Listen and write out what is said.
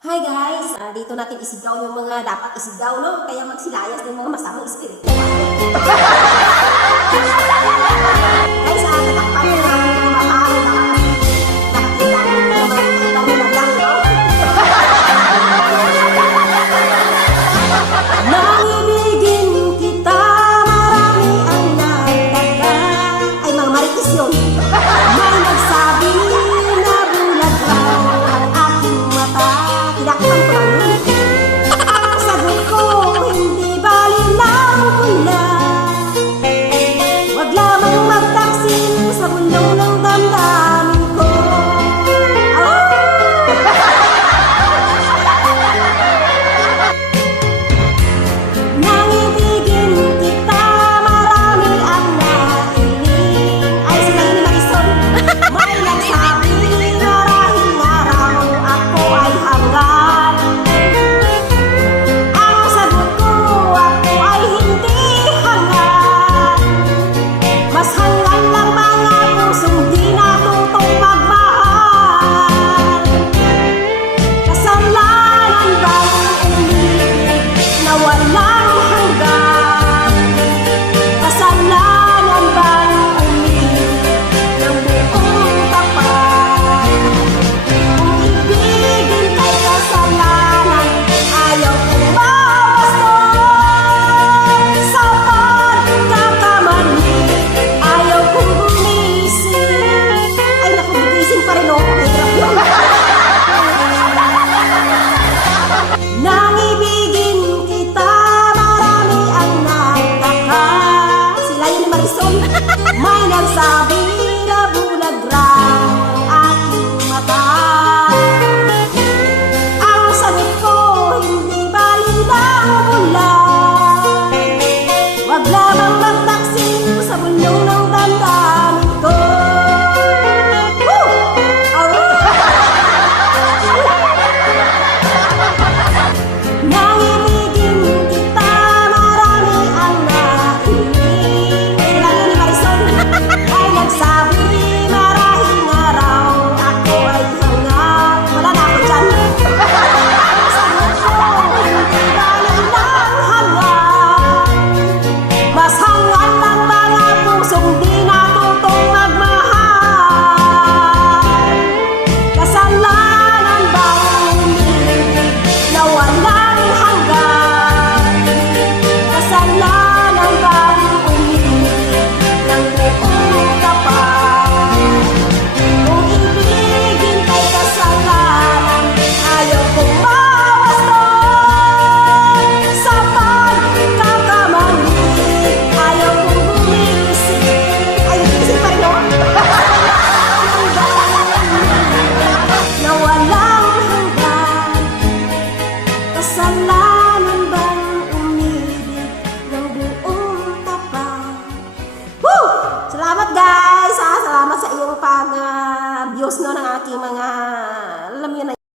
Hi guys! Uh, dito natin isigaw yung mga dapat isigaw, no? Kaya magsilayas ng mga masamang espiritual. 싸 kasalanan bang umibig ng buong tapang? Woo! Salamat guys! Ah, salamat sa iyong pag-views no ng aking mga